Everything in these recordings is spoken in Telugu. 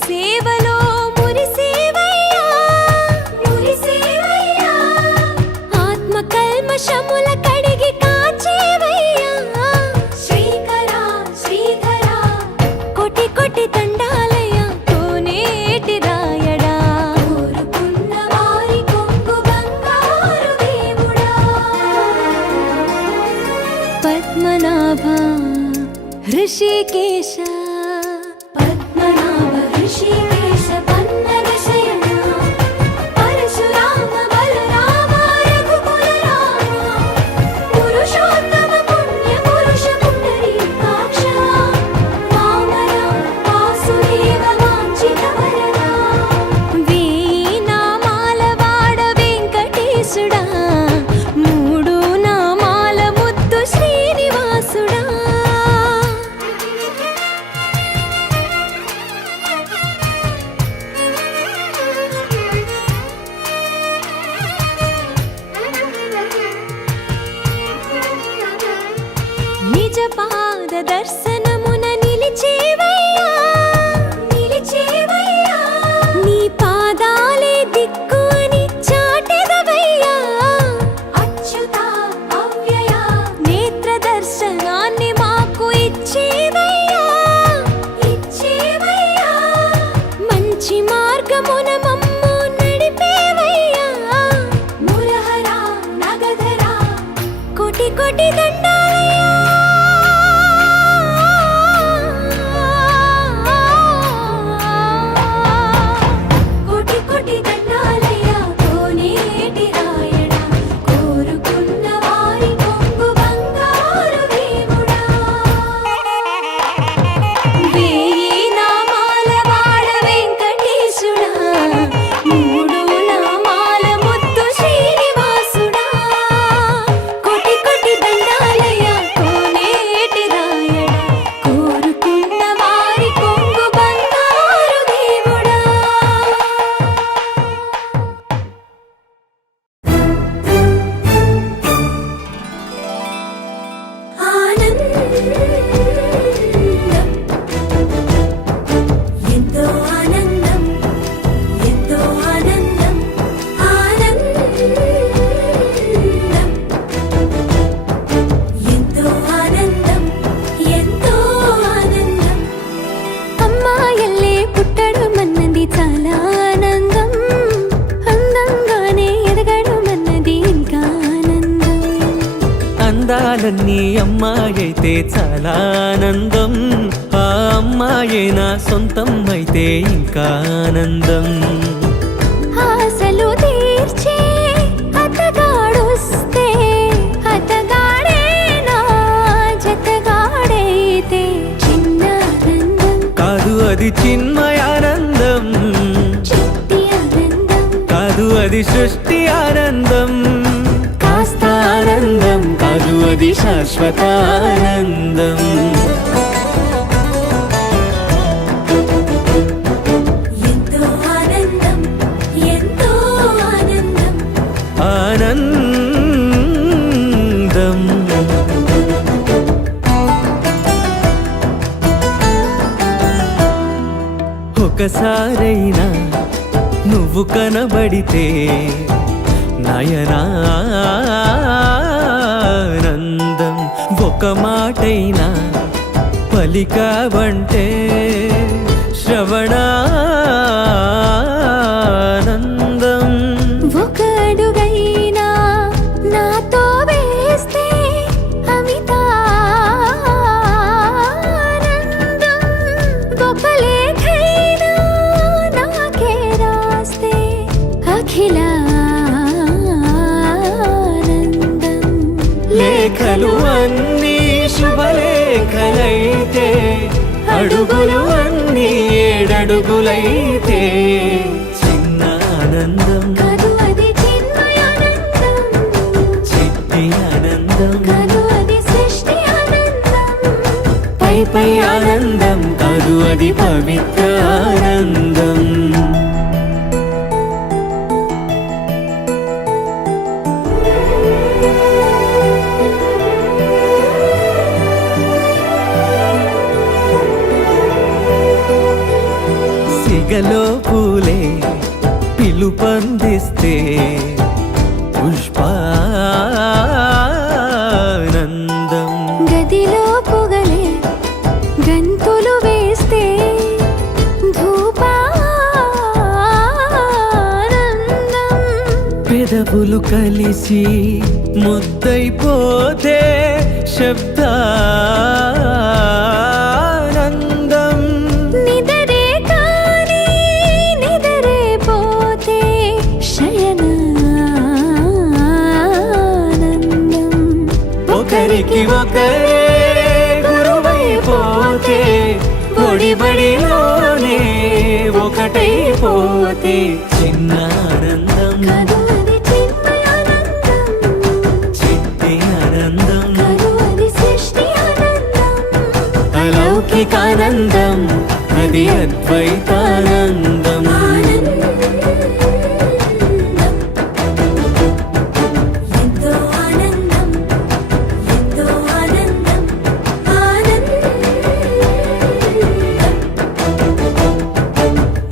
సేవలో మురిసేవయ్యా మురిసేవయ్యా ఆత్మ కల్మషముల కడిగి కాచేవయ్యా శ్రీకరా శ్రీధరా కోటి కోటి దండాలయ్యా కోనేటి రాయడా కోరుకున్న వారి కొంగు బంగారు దేవుడా పద్మనాభ ఋషికేశ పద్మనాభ ఋషికేశ పన్నగ శయన పరశురామ బలరామ రఘుకుల రామ పురుషోత్తమ పుణ్య పురుష పుండరీకాక్ష వామన వాసుదేవ వాంఛిత వరదా వేయి నామాల వాడ వెంకటేశుడా మూడు నామాల ముద్దు శ్రీనివాసుడా నిజ పాద దర్శనమున నిలిచేవయ్యా నిలిచేవయ్యా నీ పాదాలే దిక్కు అని చాటెదవయ్యా అచ్యుత అవ్యయ నేత్ర దర్శనాన్ని మాకు ఇచ్చేవయ్యా ఇచ్చేవయ్యా మంచి మార్గమున మమ్ము నడిపేవయ్యా మురహర నగధర కోటి కోటి దండాలయ్యా కోటి కోటి దండాలయ్యా కోనేటి రాయడా కోరుకున్న వారి కొంగు బంగారు దేవుడా వేయి నామాల వాడ వెంకటేశుడా మూడు నామాల ముద్దు శ్రీనివాసుడా కోటి కోటి దండాలయ్యా కోనేటి రాయడా కోరుకున్న వారి కొంగు బంగారు దేవుడా ఆనందం ఎంతో ఆనందం ఎంతో ఆనందం ఎంతో ఆనందం అమ్మాయల్లే పుట్టడం అన్నది చాలా ఆనందం అందంగానే ఎదగడం అన్నది ఇంకా ఆనందం అందాలన్నీ అమ్మాయైతే చాలా ఆనందం ఆ అమ్మాయే నా సొంతం అయితే ఇంకా ఆనందం ఆశలు తీర్చే అతగాడొస్తే అతగాడే నా జతగాడైతే చిన్న ఆనందం కాదు అది చిన్మయానందం చిట్టి ఆనందం కాదు అది సృష్టి ఆనందం కాస్త ఆనందం కాదు అది శాశ్వత ఆనందం ఎంతో ఆనందం ఎంతో ఆనందం ఆనందం ఒకసారైనా నువ్వు కనబడితే నయనానందం ఒక మాటైనా పలికావంటే శ్రవణానందం ఒక అడుగైనా నాతో వేస్తే అమితానందం ఒక లేఖైనా నాకే రాస్తే అఖిలానందం లేఖలు అన్నీ శుభలేఖలైతే అడుగులు అన్నీ ఏడడుగులైతే చిన్న ఆనందం కాదు అది చిన్మయానందం చిట్టి ఆనందం కాదు అది సృష్టి ఆనందం పై పై ఆనందం కాదు అది పవిత్ర ఆనందం సిగలో పూలే పిలుపందిస్తే పుష్పానందం గదిలో పొగలే గంతులు వేస్తే ధూపానందం పెదవులు కలిసి ముద్దైపోతే శబ్దానందం నిదరే కాని నిదరే పోతే శయనానందం ఒకరికి ఒకరే గురువైపోతే ఒడిబడిలోనే ఒకటైపోతే చిన్న ఆనందం కదు అది చిన్మయానందం చిట్టి ఆనందం కదు అది సృష్టి ఆనందం అలౌకికానందం అది అద్వైతానందం ఎంతో ఆనందం ఎంతో ఆనందం ఆనందం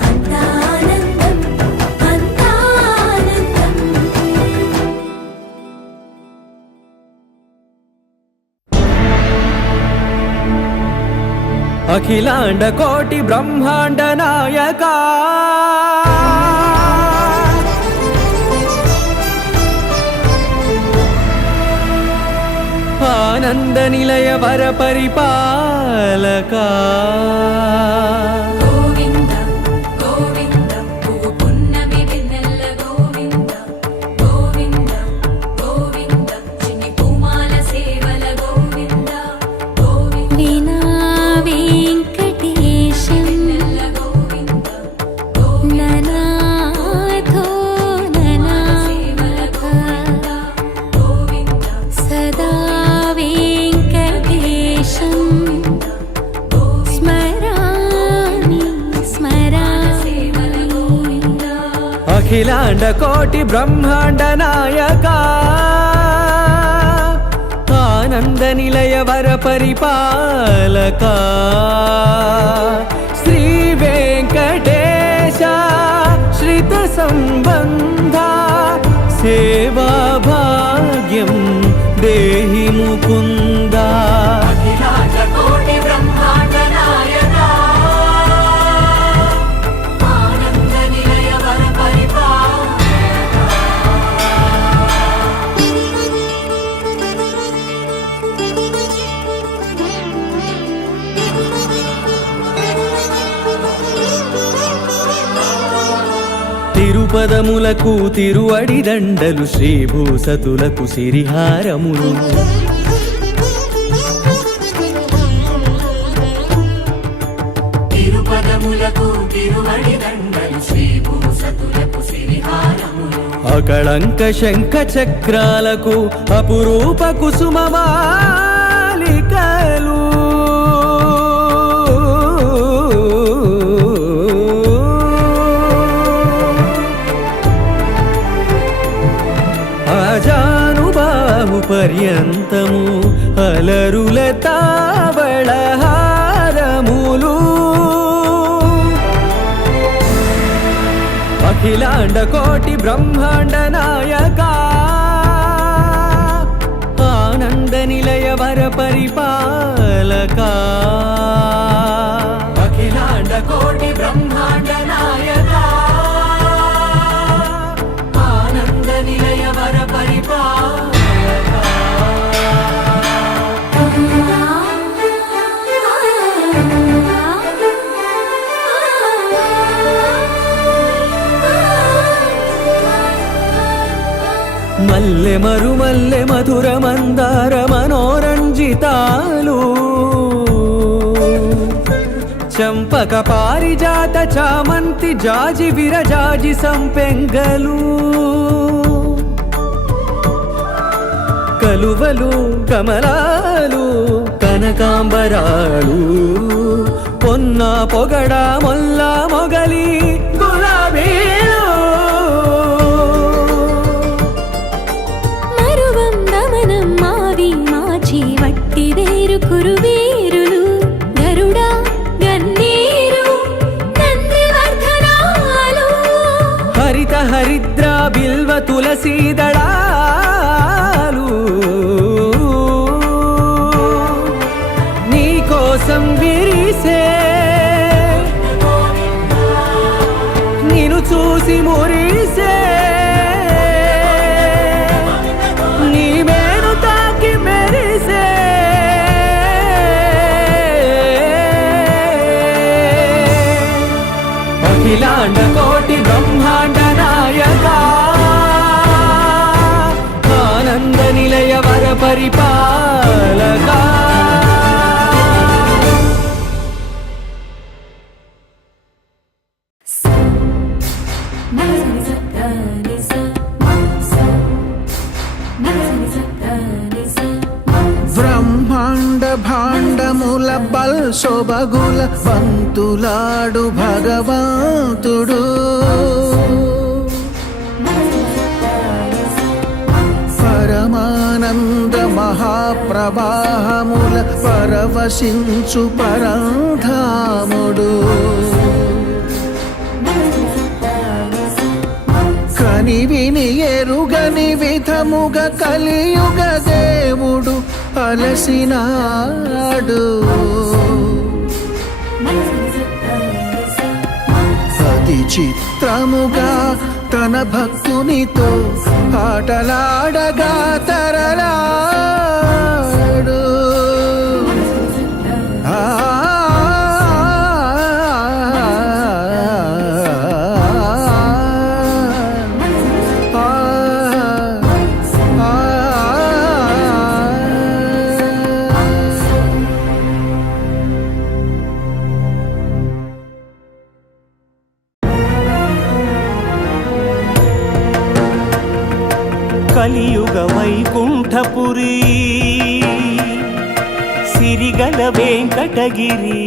అంతా ఆనందం అంతా ఆనందం అఖిలాండ కోటి బ్రహ్మాండ నాయక ఆనంద నిలయ వర పరిపాలక గోవింద గోవింద పువ్వు పున్నమి వెన్నెల గోవింద గోవింద గోవింద చిన్ని పూమాల సేవల గోవింద గోవింద వినా వెంకటేశం వెన్నెల గోవింద గోవింద ననాథో ననాథ గోవింద సదా వెంకటేశం స్మరామి స్మరామి అఖిలాండ కోటి బ్రహ్మాండ నాయక ఆనంద నిలయ వర పరిపాలక శ్రీ వెంకటేశ శ్రిత సంబంధ సేవా భాగ్యం దేహి ముకుంద అఖిలాండ కోటి బ్రహ్మాండ నాయక ఆనంద నిలయ వర తిరుపదములకు తిరువడి దండలు శ్రీభూసతులకు సిరిహారములు తిరుపదములకు తిరువడి దండలు శ్రీభూసతులకు సిరిహారములు అకళంక శంఖ చక్రాలకు అపురూప కుసుమమాలికలు ఆజానుబాహు పర్యంతము అలరుల తావళహారములు అఖిలాండ కోటి బ్రహ్మాండ నాయక ఆనంద నిలయ వర పరిపాలక అఖిలాండ కోటి బ్రహ్మాండ నాయక ఆనంద నిలయ వర పరిపాలక మల్లె మరుమల్లె మధుర మందార మనోరంజితాలు చంపక పారిజాత చామంతి జాజి విరజాజి సంపెంగలు కలువలు కమలాలు కనకాంబరాలు పొన్న పొగడ మొల్ల మొగలి గులాబీలు మరువం దమనం మావి మాచి వట్టి వేరు కురువేరులు గరుడా గన్నేరు నందివర్ధ హరిత హరిద్ర బిల్వ తులసీ దళాలు నీ కోసం విరిసే నిన్ను చూసి మురిసే నీ మేను తాకి మెరిసే అఖిలాండ కోటి బ్రహ్మాండ నాయక ఆనంద నిలయ వర పరిపాలక బ్రహ్మాండ భాండముల బల్సొబగుల బంతులాడు భగవంతుడు పరమానంద మహాప్రవాహముల పరవశించు పరంధాముడు కని విని ఎరుగని విధముగ కలియుగ దేవుడు అలసినాడు అతి చిత్రముగా తన భక్తునితో ఆటలాడగా తరలాడు కలియుగ వైకుంఠపురి సిరిగల వెంకటగిరి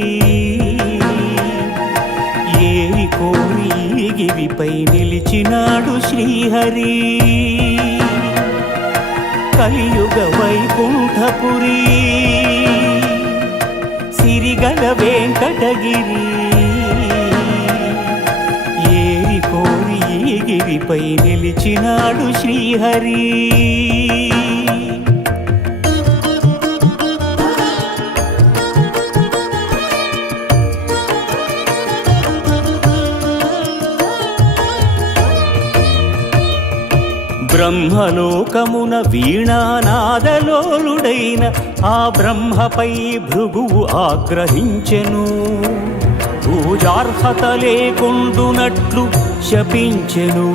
ఏరి కోరి గిరిపై నిలిచినాడు శ్రీహరి కలియుగ వైకుంఠపురి సిరిగల వెంకటగిరి ఏరి కోరి గిరిపై నిలిచినాడు శ్రీహరి బ్రహ్మలోకమున వీణానాదలోలుడైన ఆ బ్రహ్మపై భృగువు ఆగ్రహించెను పూజార్హత లేకుండునట్లు శపించెను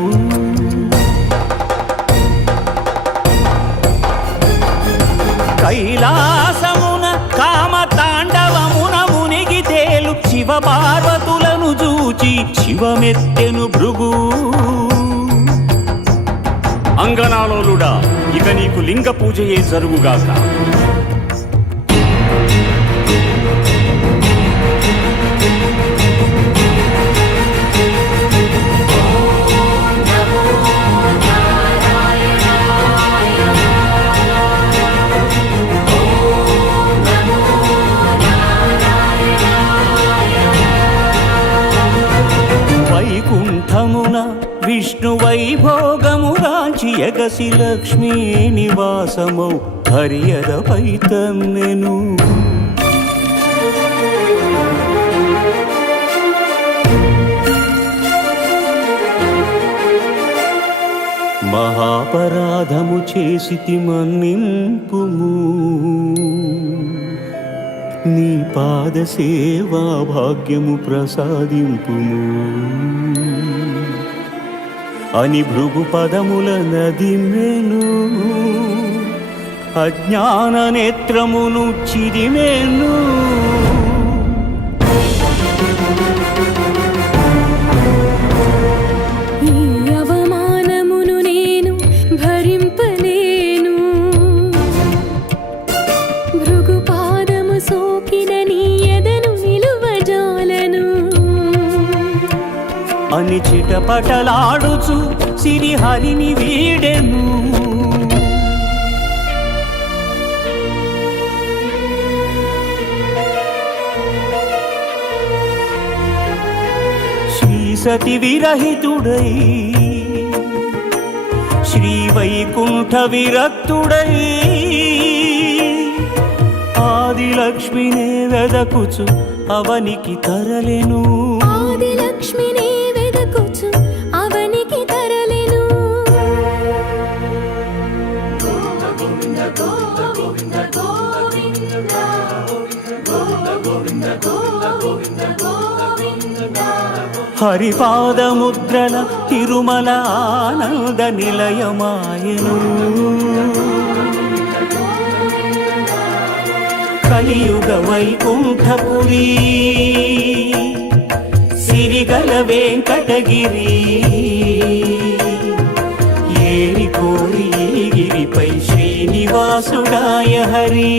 కైలాసమున కామతాండవమున మునిగి తేలు శివ పార్వతులను చూచి శివమెత్తెను భృగు అంగనాలోలుడా ఇక నీకు లింగ పూజయే జరుగుగాక. వైకుంఠమున విష్ణు వైభోగమురాంచి ఎగసి లక్ష్మీ నివాసమౌ హరియదపై తన్నెను మహాపరాధము చేసితి మన్నింపుము నీ పాద సేవా భాగ్యము ప్రసాదింపుము అని భృగు పదముల నదిమెను అజ్ఞాన నేత్రమును చిరిమెను ఈ అవమానమును నేను భరింపలేను భృగు పాదము సోకిన నీ ఎదను నిలువజాలను అని చిటపటలాడుచు సిరిహరిని వీడెను త్రిసతి విరహితుడై శ్రీవైకుంఠ విరక్తుడై ఆదిలక్ష్మినే వెదకుచు అవనికి తరలెను. ఆదిలక్ష్మిని వెదకుచు అవనికి తరలెను. హరిపాదముద్రల తిరుమల ఆనంద నిలయమాయను. కలియుగ వైకుంఠపురి సిరిగల వెంకటగిరి ఏరి కోరి గిరిపై శ్రీనివాసుడాయ హరి.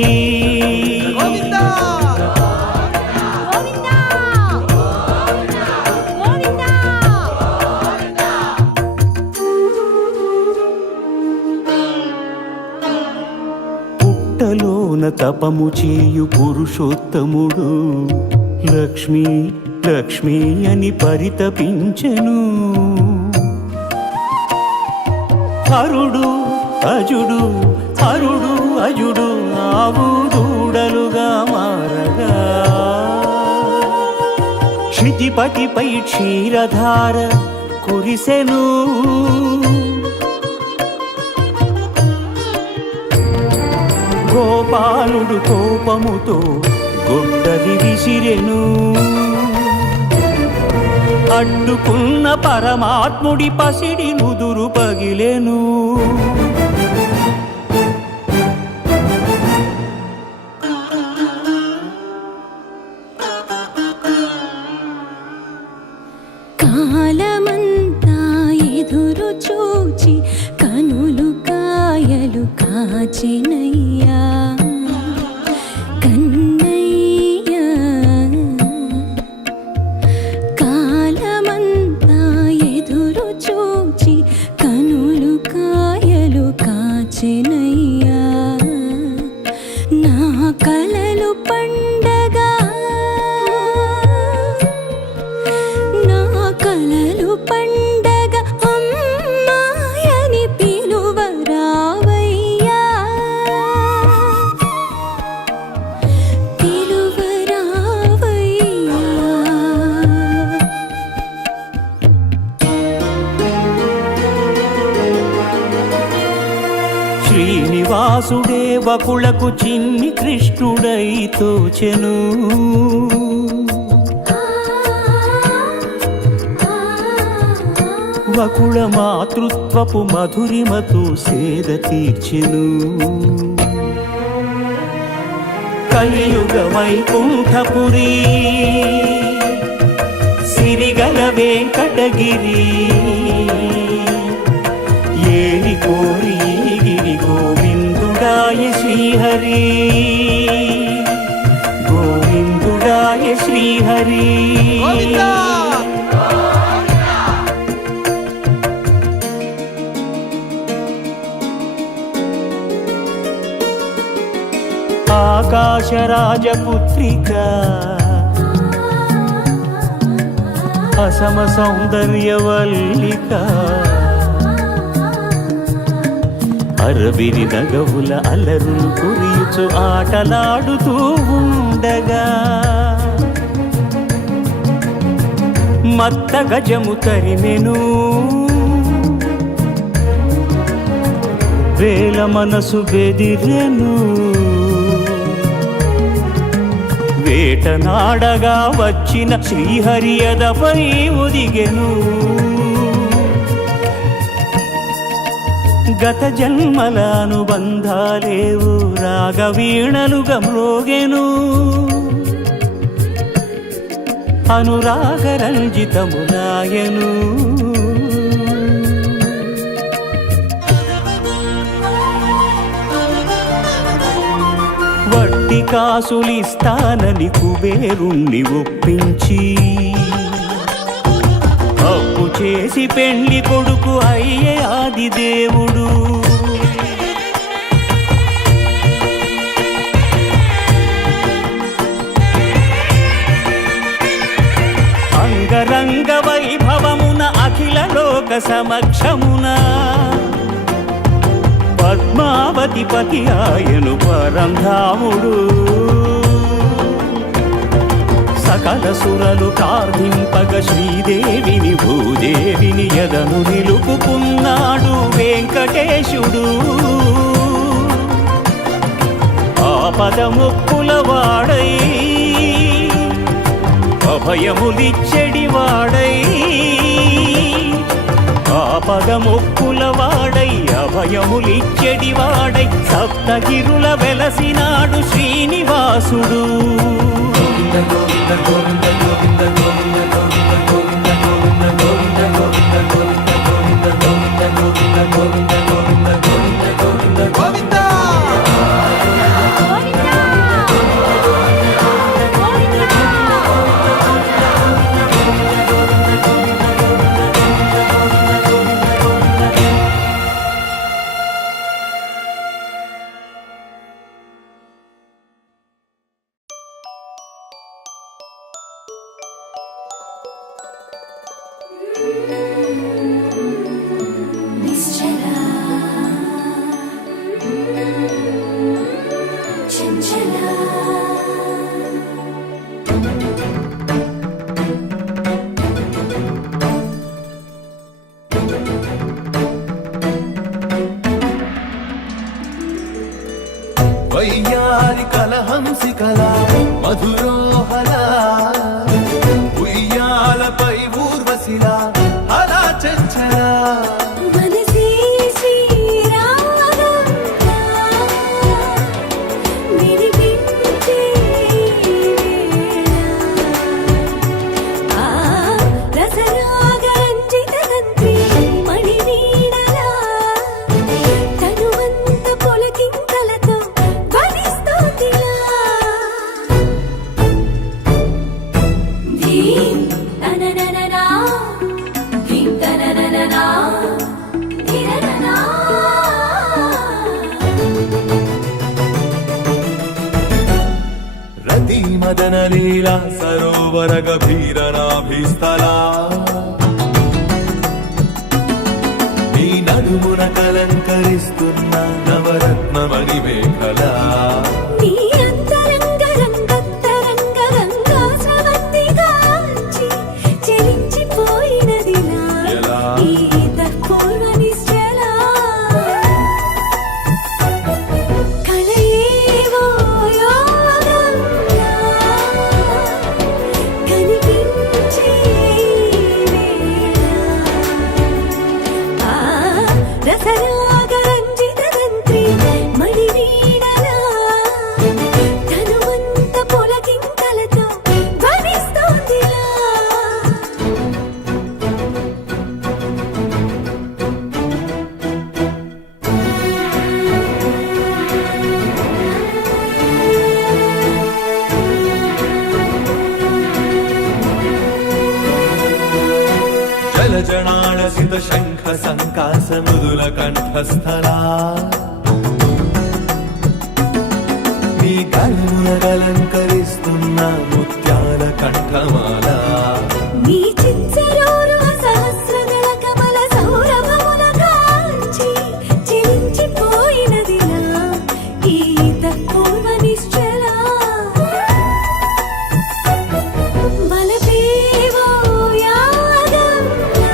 పుట్టలోన తపము చేయు పురుషోత్తముడు లక్ష్మీ లక్ష్మీ అని పరితపించెను. హరుడు అజుడు హరుడు అజుడు ఆవు దూడలుగా మారగా క్షితిపతిపై క్షీరధార కురిసెను. గోపాలుడు కోపముతో గొడ్డలి విసిరెను. అడ్డుకున్న పరమాత్ముడి పసిడి నుదురు పగిలెను. కాలమంతా ఎదురు చూచి కనులు కాయలు కాచినయ్యా కన్నయ్య. కాలమంతా ఎదురు చూచి కనులు కాయలు కాచినయ్యా నా కలలు పండగా నా కలలు పండగ అమ్మాయని పిలువరావయ్యా పిలువరావయ్యా. శ్రీనివాసుడే వకులకు చిన్ని కృష్ణుడై తోచెను. వకుళ మాతృత్వపు మధురిమతో సేద తీర్చెను. కలియుగ వైకుంఠపురి సిరిగల వెంకటగిరి ఏరి కోరి గిరి గోవిందుడాయ శ్రీహరి గోవిందుడాయ శ్రీహరి. ఆకాశరాజపుత్రిక అసమ సౌందర్యవల్లిక అరవిరి నగవుల అలరులు కురియుచు ఆటలాడుతూ ఉండగా మత్త గజము తరిమెను. వేల మనసు బెదిరెను. వేటనాడగా వచ్చిన శ్రీహరియదపై ఒదిగెను. గత జన్మల అనుబంధాలేవు రాగవీణలుగా మ్రోగెను. అనురాగరంజితములాయను. వడ్డీ కాసులిస్తానని కుబేరుణ్ణి ఒప్పించి అప్పు చేసి పెళ్లి కొడుకు అయ్యే ఆదిదేవుడు. అంగరంగ వైభవ లోక సమక్షమున పద్మావతి పతి ఆయను పరంధాముడు సకల సురలు ప్రార్థింపగ శ్రీదేవిని భూదేవిని ఎదను నిలుపుకున్నాడు వెంకటేశుడు ఆపదముక్కుల వాడై అభయములిచ్చెడి వాడై ఆపదముక్కుల వాడై అభయములిచ్చెడి వాడై సప్తగిరుల వెలసినాడు శ్రీనివాసుడు నిశ్చలా చంచలా వయ్యారి కలహంసికలా మధురోహలా ఉయ్యాలపై ఊర్వశిలా అలా చంచలా మనసే శ్రీరాగంగా వినిపించే వేళ ఆ రసరాగరంజితదంత్రి మణివీణలా తనువంత పొలకింతలతో ధ్వనిస్తోందిలా ధీం తననననా ధీం తననననా ధిరననా రతి మదన లీలా సరోవర గభీరనాభిస్థలా నీ నడుమున కలంకరిస్తున్న నవరత్న మణిమేఖలా నీ అంతరంగ రంగత్తరంగ రంగా స్రవంతిగాంచి చెలించిపోయినదిలా ఎలా? ఈ తత్పూర్వ నిశ్చలా కలయేవో యోగంగా కనిపించే వేళ ఆ రసరాగరంజితదంత్రి మణివీణలా తనువంత పొలకింతలతో ధ్వనిస్తోందిలా జలజనాళసిత శంఖ సంకాస మృదుల కంఠస్థలా నీ గళమున కలంకరిస్తున్న ముత్యాల కంఠమాల నీ చిచ్చరోరు సహస్రదళ కమల సౌరభముల కాంచి చెలించిపోయినదిలా ఈ తత్పూర్వ నిశ్చలా వలపేవో యాగంగా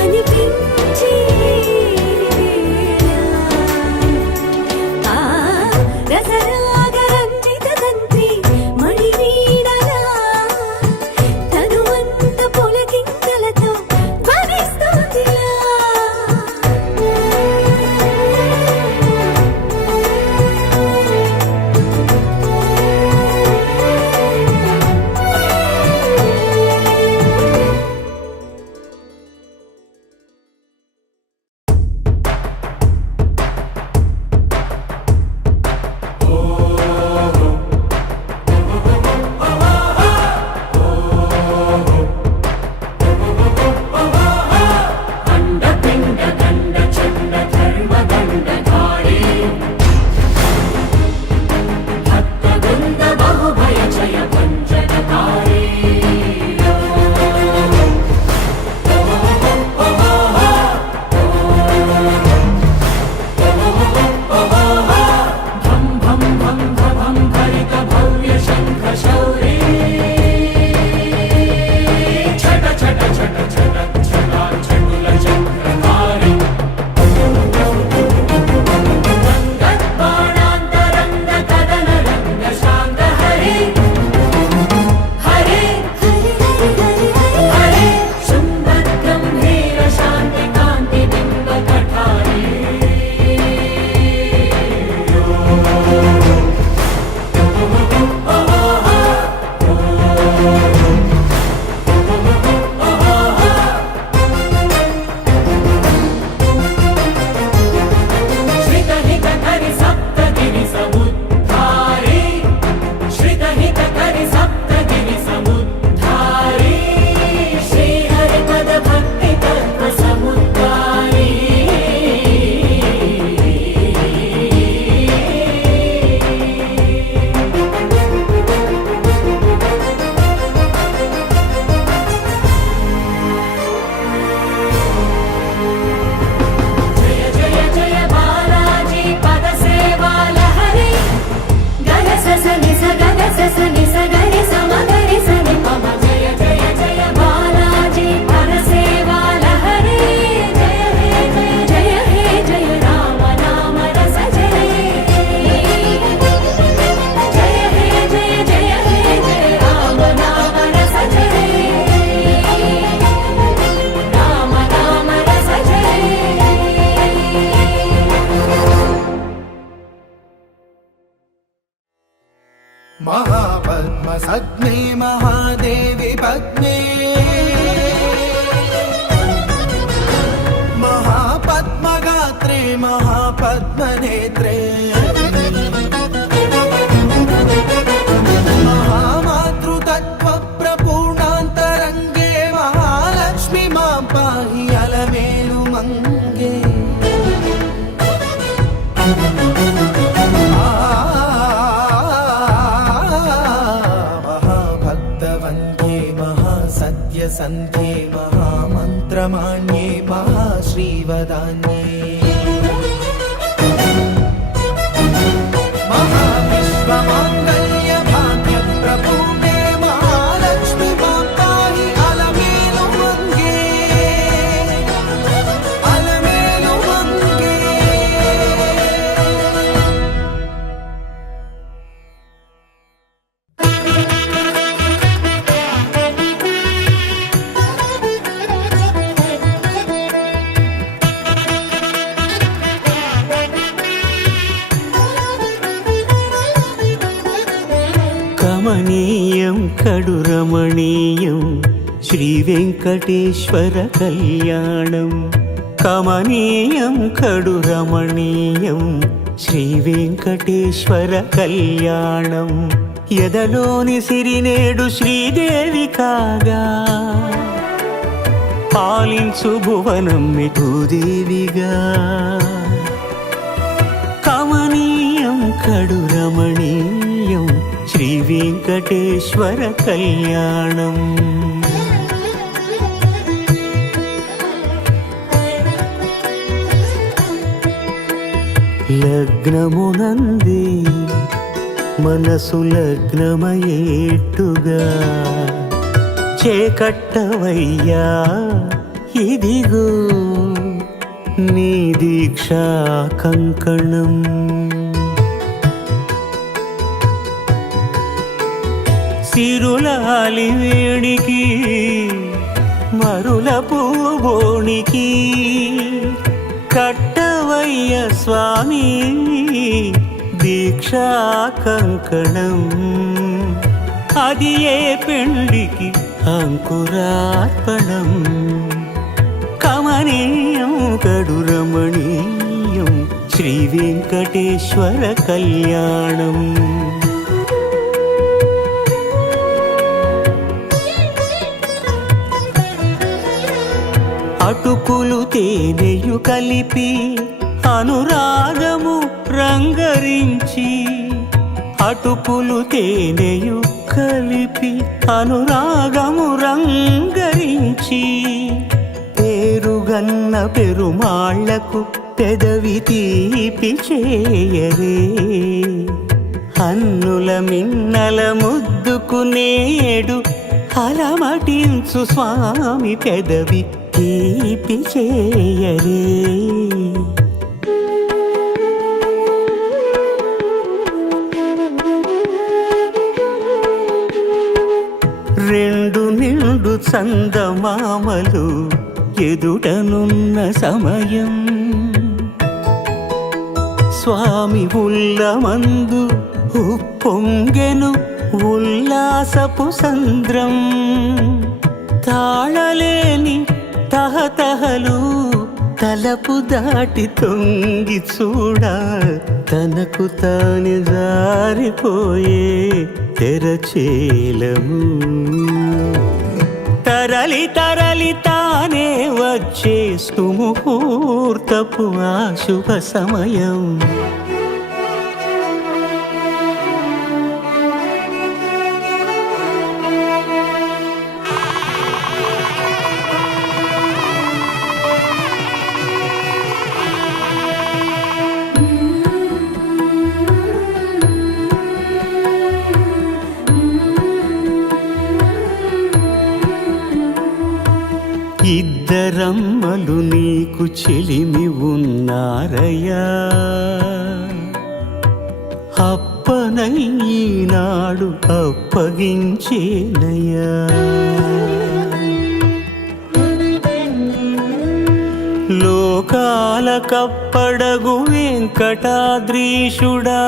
అనిపించే వేళ ఆ రసరాగరంజితదంత్రి మణివీణలా పద్మనేత్రే మహామాతృతత్వ ప్రపూర్ణాంతరంగే మహాలక్ష్మి మాం పాహి అలమేలు మంగే మహాభక్తవందే మహాసత్యసంధే మహామంత్రమాణ్యే మహాశ్రీవదాన్యే మహావిశ్వమాంగళ్య భాగ్య ప్రపూర్ణే మహాలక్ష్మి మాం పాహి అలమేలు మంగే అలమేలు మంగే కమనీయం కడు రమణీయం శ్రీ వెంకటేశ్వర కళ్యాణం కమనీయం కడు రమణీయం శ్రీ వెంకటేశ్వర కళ్యాణం ఎదలోని సిరినేడు శ్రీదేవి కాగా పాలించు భువనం భూదేవిగా కమనీయం కడు రమణీయం శ్రీ వెంకటేశ్వర కళ్యాణం లగ్నమునంది మనసు లగ్నమయేట్టుగా చేకట్టవయ్యా ఇదిగో నీ దీక్షా కంకణం సిరులాలి వేడికి మరుల పూబోనికి కట్టవయ్య స్వామి దీక్షా కంకణం అది ఏ పెండికి అంకురార్పణం కమనీయం కడు రమణీయం శ్రీ వెంకటేశ్వర కళ్యాణం అటుకులు తేనెయు కలిపి అనురాగము రంగరించి అటుకులు తేనెయు కలిపి అనురాగము రంగరించి పేరుగన్న పెరుమాళ్లకు పెదవి తీపి చేయరే అన్నుల మిన్నల ముద్దుకు నేడు అలమటించు స్వామి పెదవి తీపి చేయరే రెండు నిండు చందమామలు ఎదుటనున్న సమయం స్వామి ఉల్లమందు ఉప్పొంగెను ఉల్లాసపు సంద్రం తాళలేని తహతహలు తలపు దాటి తొంగి చూడ తనకు తాను జారిపోయే తెరచేలము తరలి తరలి తానే వచ్చే సుముహూర్తపు ఆ శుభ సమయం ఇద్దరమ్మలు నీకు చెలిమి ఉన్నారయ్యా అప్పనయ్యనాడు అప్పగించేనయ్యా లోకాల కప్పడగు వెంకటాద్రీషుడా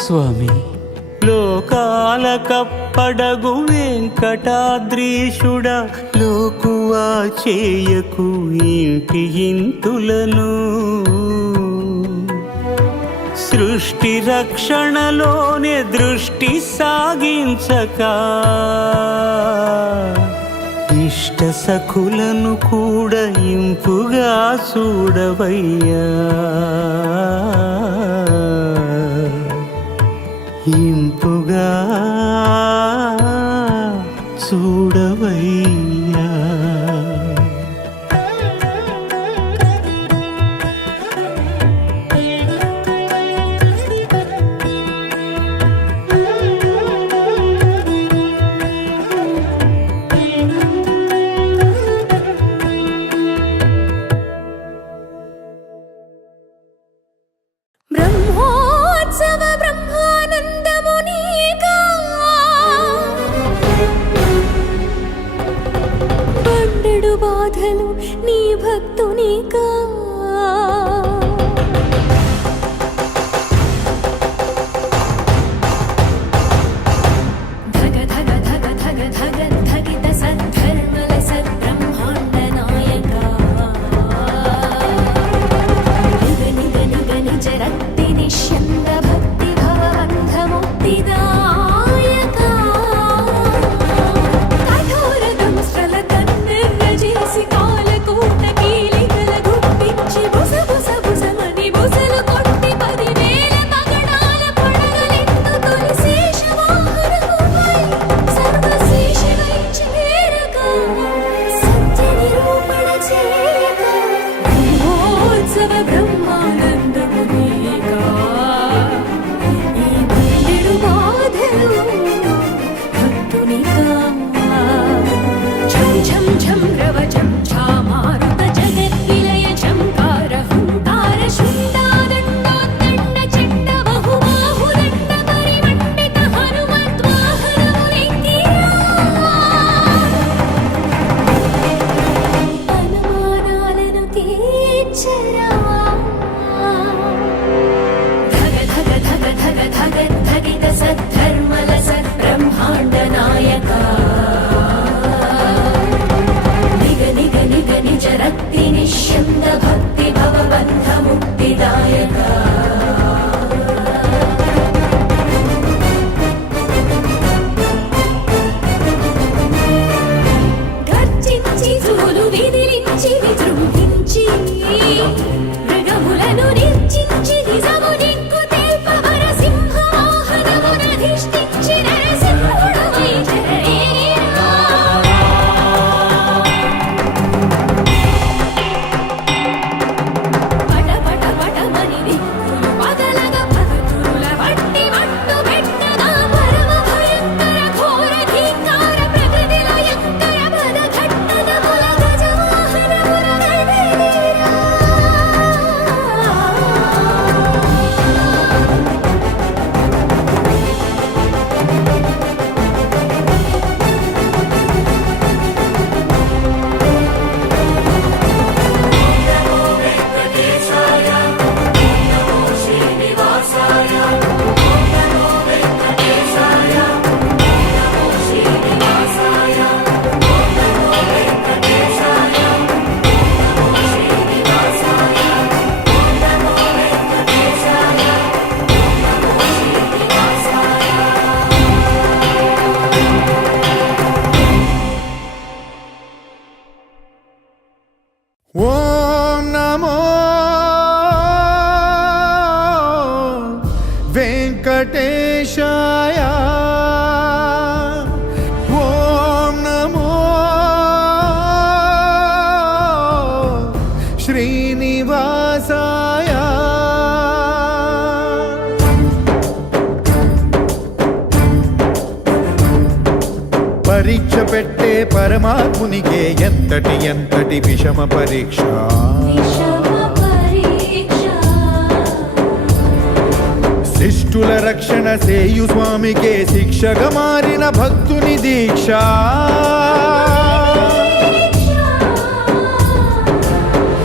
స్వామి లోకాల కప్ప పడగు వెంకటాద్రీషుడా లోకువా చేయకు ఇంటి ఇంతులను సృష్టి రక్షణలోనే దృష్టి సాగించక ఇష్ట సఖులను కూడా ఇంపుగా చూడవయ్యా ఇంపుగా చూడవయ్యా బ్రహ్మోత్సవ బ్రహ్మానందము నీకా పండెడు బాధలు నీ భక్తునికా ధగ ధగ ధగ ధగ ధగ ధగిత సద్ధర్మల సద్బ్రహ్మాండ నాయకా నిగ నిగ నిగ నిజ రక్తి నిష్యంద భక్తి భవబంధ ముక్తిదాయకా కఠోర దంస్ట్రల తన్నిర్రజేసి కాలకూట కీలికల గుప్పించి బుస బుస బుసమని బుసలు కొట్టి 10,000 పగడాల పడగలెత్తు తొలి శేషవాహనముపై సర్వశేషివై చేరగా సత్య నిరూపణ చేయక బ్రహ్మోత్సవ బ్రహ్మానందము నీకా ఈ పండెడు బాధలు భక్తునికా ఝం ఝం ఝం రవజం ఛామారుత జగద్విలయ ఝంకార హుంకార శృందాదండోత్తండ చండ బహుబాహుదండ పరిమండిత హనుమద్వాహనమునెక్కిరా అనుమానాలను తీర్చరా ధగ ధగ ధగ ధగ ధగ ధగిత సద్ధర్మల సద్బ్రహ్మాండ నాయకా నిగ నిగ నిగ నిజ రక్తి నిష్యంద భక్తి భవబంధ ముక్తిదాయకా గర్జించి జూలు విదిలించి విజృంభించి మృగములను నిర్జించి నిజము నిగ్గు తెల్ప వరసింహ వాహనమునధిష్ఠించి నరసింహుడవై చెలరేగిరా పట పట పటమని దిక్కులు పగలగ పగతుల వట్టి మట్టు పెట్టగా పరమ భయంకర ఘోర ధీకార ప్రకృతి లయంకర పద ఘట్టనముల గజవాహనమున నడిరేరా ఓం నమో వెంకటేశాయ ఓం నమో శ్రీనివాసాయ పరీక్ష పెట్టే పరమాత్మునికే ఎంతటి ఎంతటి విషమ పరీక్ష విషమ పరీక్ష శిష్టుల రక్షణ సేయు స్వామికే శిక్షగా మారిన భక్తుని దీక్ష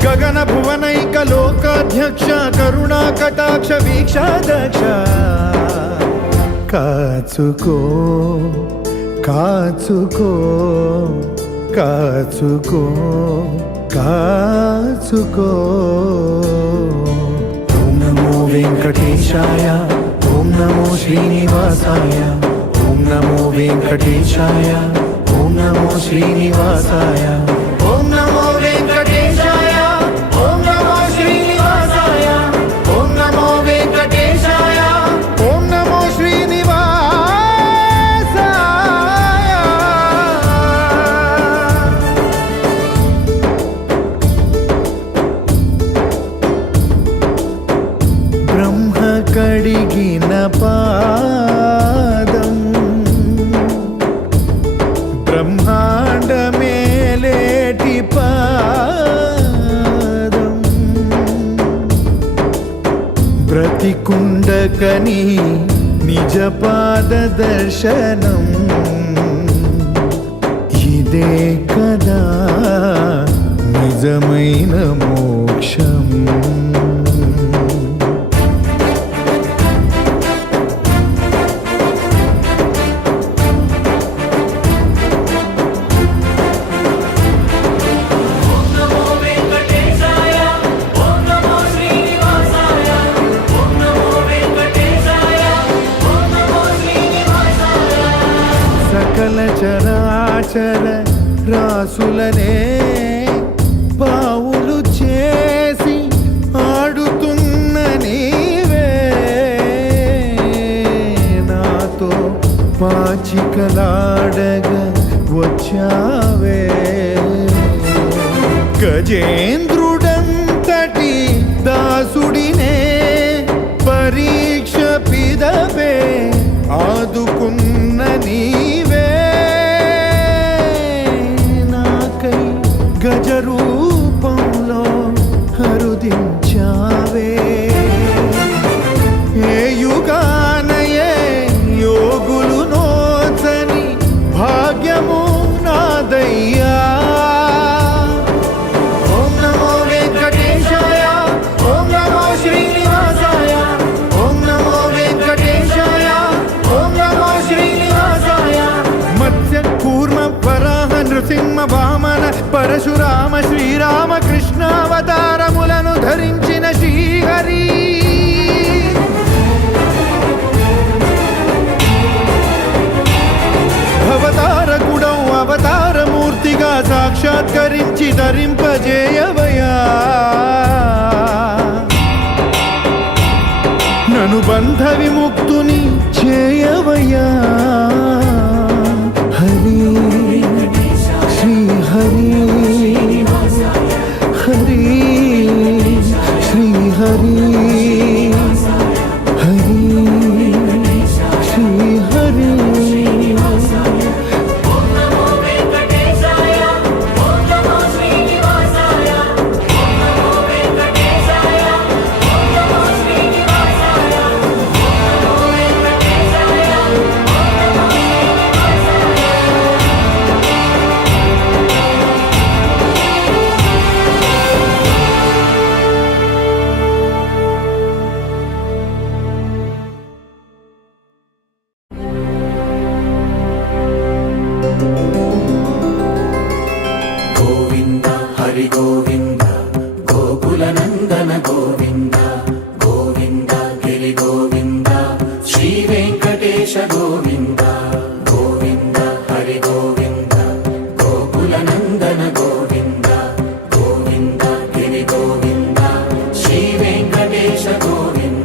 గగన భువనైక లోకాధ్యక్ష కరుణా కటాక్ష వీక్షాదక్ష కాచుకో కాచుకో కాచుకో కాచుకో. ఓం నమో వెంకటేశాయ, ఓం నమో శ్రీనివాసాయ, ఓం నమో వెంకటేశాయ, ఓం నమో శ్రీనివాసాయ, ఓం నమో వెంకటేశాయ, ఓం నమో శ్రీనివాసాయ, ఓం నమో వెంకటేశాయ, ఓం నమో శ్రీనివాసాయ. బ్రహ్మ కడిగిన పాదం, బ్రహ్మాండ మేలేటి పాదం, బ్రతికుండకని నిజ పాద దర్శనం. ఇదే కదా నిజమైన మోక్షం. సకల చరాచర రాసులనే పావులు చేసి ఆడుతున్న నీవే, నాతో పాచికలాడగా వచ్చావే. గజేంద్రుడంతటి దాసుడినే పరీక్ష పిదవే ఆదుకున్న నీవే, నాకై గజ రూపంలో హరుదించావే. ఏ యుగానయే యోగులు నోచని భాగ్యము నాదయ్యా. ఓం నమో వెంకటేశాయ, ఓం నమో శ్రీనివాసాయ, ఓం నమో వెంకటేశాయ, ఓం నమో శ్రీనివాసాయ. మత్స్య కూర్మ వరాహ నృసింహ వామన పరశురామ శ్రీరామ కృష్ణావతారములను ధరించిన శ్రీహరి. అవతారకుడౌ అవతారమూర్తిగా సాక్షాత్కరించి ధరింపజేయవయా. నను బంధ విముక్తుని చేయవయా. హరి శ్రీ హరి హరి శ్రీ హరి హరి శ్రీ హరి. గోవింద హరి గోవింద గోకుల నందన గోవింద గోవింద గిరి గోవింద శ్రీ వెంకటేశ గోవింద గోవింద హరి గోవింద గోకుల నందన గోవింద గోవింద గిరి గోవింద శ్రీ వెంకటేశ గోవింద.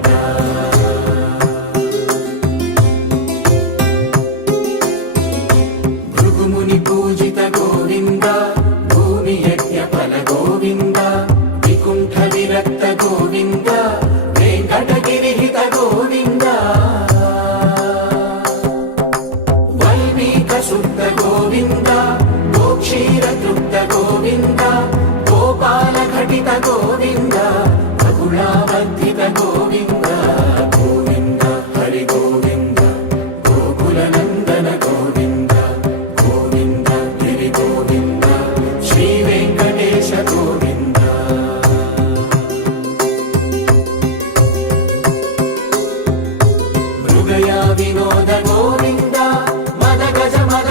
భృగుముని పూజిత గోవింద భూమి యజ్ఞ ఫల గోవింద వికుంఠ విరక్త గోవింద వెంకటగిరిహిత గోవింద వైమిక శుద్ధ గోవింద గోక్షీర తృప్త గోవింద గోపాల ఘటిత గోవింద బహుళావర్ధిత గోవింద గోవింద హరి గోవింద గోకుల నందన గోవింద గోవింద గిరి గోవింద శ్రీ వెంకటేశ గోవింద. మృగయా వినోద గోవింద మద గజ మద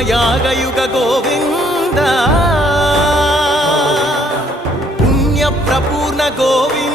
యాగయుగ గోవింద పుణ్య ప్రపూర్ణ గోవింద